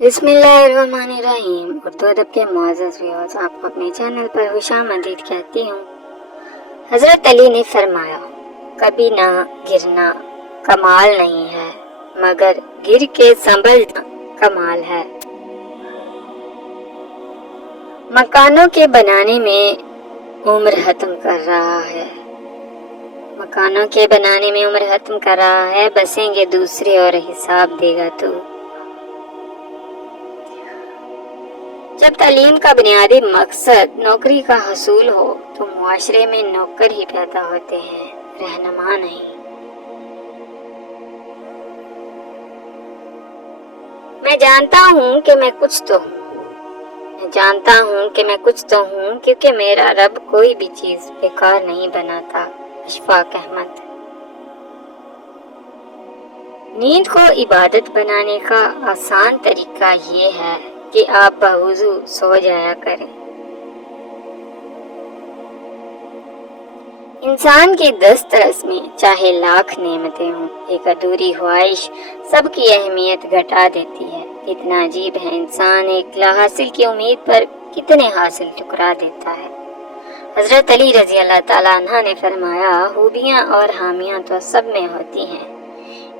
बिस्मिल्लाहिर्रहमानिर्रहीम। उर्दू अदब के मुअज़्ज़ज़ व्यूअर्स, आपको अपने चैनल पर खुशामदीद कहती हूँ। हज़रत अली ने फरमाया, कभी ना गिरना कमाल नहीं है, मगर गिर के संभलना कमाल है। मकानों के बनाने में उम्र खत्म कर रहा है, मकानों के बनाने में उम्र खत्म कर रहा है, बसेंगे दूसरे और हिसाब देगा तू। जब तालीम का बुनियादी मकसद नौकरी का हसूल हो तो मुआशरे में नौकर ही पैदा होते हैं, रहनुमा नहीं। मैं जानता हूँ कि मैं कुछ तो हूँ, क्योंकि मेरा रब कोई भी चीज बेकार नहीं बनाता। अशफाक अहमद। नींद को इबादत बनाने का आसान तरीका ये है कि आप बावजू सो जाया करें। इंसान के दस्तरस में चाहे लाख नेमतें हों, एक अधूरी ख्वाहिश सबकी अहमियत घटा देती है। कितना अजीब है इंसान, एक लाहासिल की उम्मीद पर कितने हासिल ठुकरा देता है। हजरत अली रजी अल्लाह ताला अन्हा ने फरमाया, खूबियाँ और हामियाँ तो सब में होती हैं,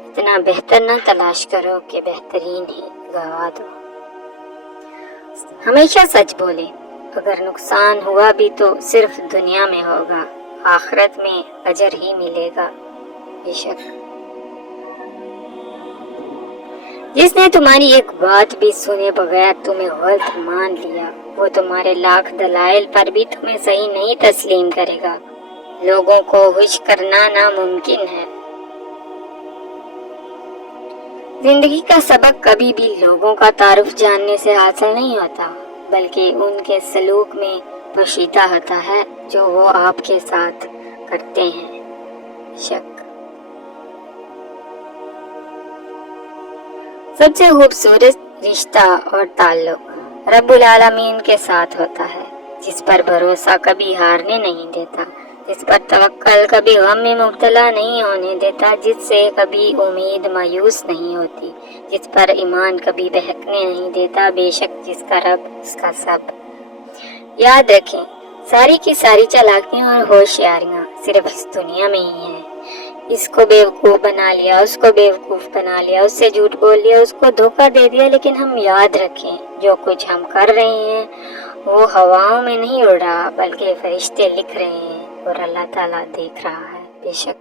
इतना बेहतर न तलाश करो कि बेहतरीन ही गवा दो। हमेशा सच बोले, अगर नुकसान हुआ भी तो सिर्फ दुनिया में होगा, आखिरत में अजर ही मिलेगा। बेशक जिसने तुम्हारी एक बात भी सुने बगैर तुम्हें गलत मान लिया, वो तुम्हारे लाख दलाइल पर भी तुम्हें सही नहीं तस्लीम करेगा। लोगों को खुश करना नामुमकिन है। जिंदगी का सबक कभी भी लोगों का तारुफ जानने से हासिल नहीं होता, बल्कि उनके सलूक में पोशीदा होता है जो वो आपके साथ करते हैं। शक सबसे खूबसूरत रिश्ता और ताल्लुक रब्बुल आलमीन के साथ होता है, जिस पर भरोसा कभी हारने नहीं देता, जिस पर तवक्कल कभी गम में मुब्तला नहीं होने देता, जिससे कभी उम्मीद मायूस नहीं होती, जिस पर ईमान कभी बहकने नहीं देता। बेशक जिसका रब उसका सब। याद रखें, सारी की सारी चालाकियां और होशियारियां सिर्फ इस दुनिया में ही हैं। इसको बेवकूफ बना लिया, उसको बेवकूफ बना लिया, उससे झूठ बोल लिया, उसको धोखा दे दिया, लेकिन हम याद रखें, जो कुछ हम कर रहे हैं वो हवाओं में नहीं उड़ रहा, बल्कि फरिश्ते लिख रहे हैं और अल्लाह ताला देख रहा है। बेशक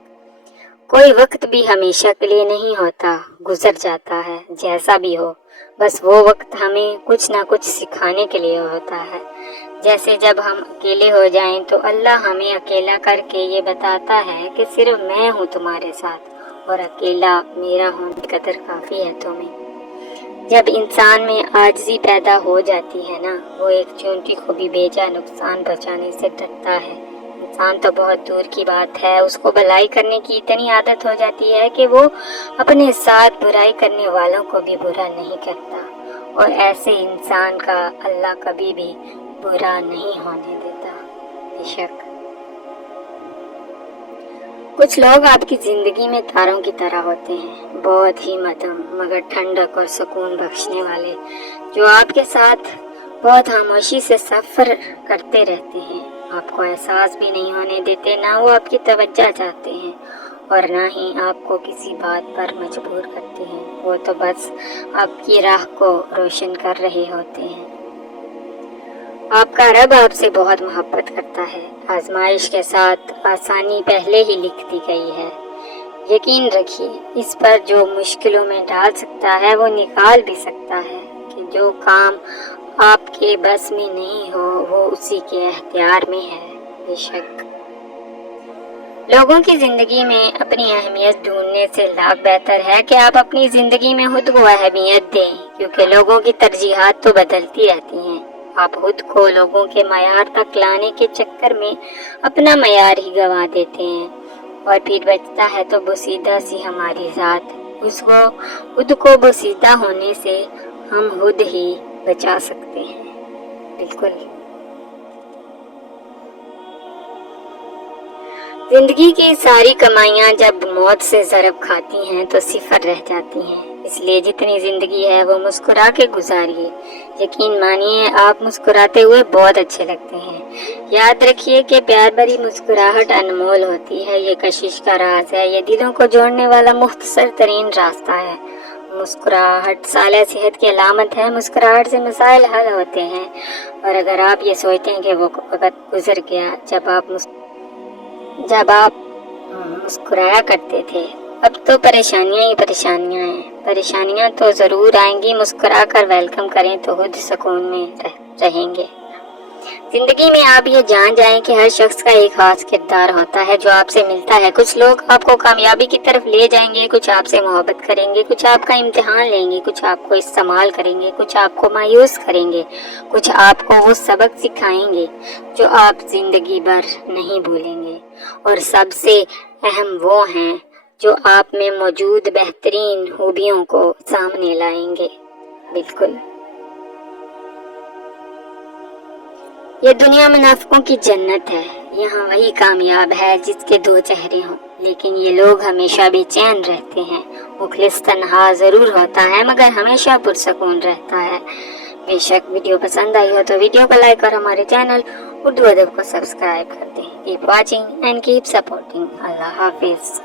कोई वक्त भी हमेशा के लिए नहीं होता, गुजर जाता है। जैसा भी हो, बस वो वक्त हमें कुछ ना कुछ सिखाने के लिए होता है। जैसे जब हम अकेले हो जाएं तो अल्लाह हमें अकेला करके ये बताता है कि सिर्फ मैं हूँ तुम्हारे साथ, और अकेला मेरा होने कदर काफ़ी है तुम्हें। जब इंसान में आजिज़ी पैदा हो जाती है ना, वो एक चींटी को भी बेजा नुकसान पहुँचाने से डरता है। इंसान तो बहुत दूर की बात है, उसको भलाई करने की इतनी आदत हो जाती है कि वो अपने साथ बुराई करने वालों को भी बुरा नहीं करता, और ऐसे इंसान का अल्लाह कभी भी बुरा नहीं होने देता। बेशक कुछ लोग आपकी जिंदगी में तारों की तरह होते हैं, बहुत ही मध्यम मगर ठंडक और सुकून बख्शने वाले, जो आपके साथ बहुत खामोशी से सफर करते रहते हैं। आपको एहसास भी नहीं होने देते, ना वो आपकी तवज्जो चाहते हैं और ना ही आपको किसी बात पर मजबूर करते हैं। वो तो बस आपकी राह को रोशन कर रहे होते हैं। आपका रब आपसे बहुत मोहब्बत करता है। आजमाइश के साथ आसानी पहले ही लिख दी गई है। यकीन रखिए, इस पर जो मुश्किलों में डाल सकता है वो निकाल भी सकता है, कि जो काम आपके बस में नहीं हो वो उसी के अख्तियार में है। बेशक लोगों की जिंदगी में अपनी अहमियत ढूंढने से लाख बेहतर है कि आप अपनी जिंदगी में खुद को अहमियत दें, क्योंकि लोगों की तरजीहात तो बदलती रहती हैं। आप खुद को लोगों के मयार तक लाने के चक्कर में अपना मयार ही गंवा देते हैं, और फिर बचता है तो बोसीदा सी हमारी ज़ात। उसको खुद को बोसीदा होने से हम खुद ही बचा सकते हैं। बिल्कुल जिंदगी की सारी कमाइयाँ जब मौत से ज़रब खाती हैं तो सिफर रह जाती हैं। اس لیے جتنی زندگی ہے وہ مسکرا کے گزاریے۔ یقین مانیے آپ مسکراتے ہوئے بہت اچھے لگتے ہیں۔ یاد رکھیے کہ پیار بھری مسکراہٹ انمول ہوتی ہے، یہ کشش کا راز ہے، یہ دلوں کو جوڑنے والا مختصر ترین راستہ ہے۔ مسکراہٹ صالح صحت کی علامت ہے، مسکراہٹ سے مسائل حل ہوتے ہیں۔ اور اگر آپ یہ سوچتے ہیں کہ وہ وقت گزر گیا جب آپ مسکرایا کرتے تھے، اب تو پریشانیاں ہی پریشانیاں ہیں۔ پریشانیاں تو ضرور آئیں گی، مسکرا کر ویلکم کریں تو خود سکون میں رہیں گے۔ زندگی میں آپ یہ جان جائیں کہ ہر شخص کا ایک خاص کردار ہوتا ہے جو آپ سے ملتا ہے۔ کچھ لوگ آپ کو کامیابی کی طرف لے جائیں گے، کچھ آپ سے محبت کریں گے، کچھ آپ کا امتحان لیں گے، کچھ آپ کو استعمال کریں گے، کچھ آپ کو مایوس کریں گے، کچھ آپ کو وہ سبق سکھائیں گے جو آپ زندگی بھر نہیں بھولیں گے، اور سب سے اہم وہ ہیں جو آپ میں موجود بہترین خوبیوں کو سامنے لائیں گے۔ بالکل، یہ دنیا منافقوں کی جنت ہے۔ یہاں وہی کامیاب ہے جس کے دو چہرے ہوں، لیکن یہ لوگ ہمیشہ بے چین رہتے ہیں۔ مخلص تنہا ضرور ہوتا ہے مگر ہمیشہ پرسکون رہتا ہے۔ بے شک ویڈیو پسند آئی ہو تو ویڈیو کو لائک اور ہمارے چینل اردو ادب کو سبسکرائب کر دیں۔ Keep watching and keep supporting. اللہ حافظ۔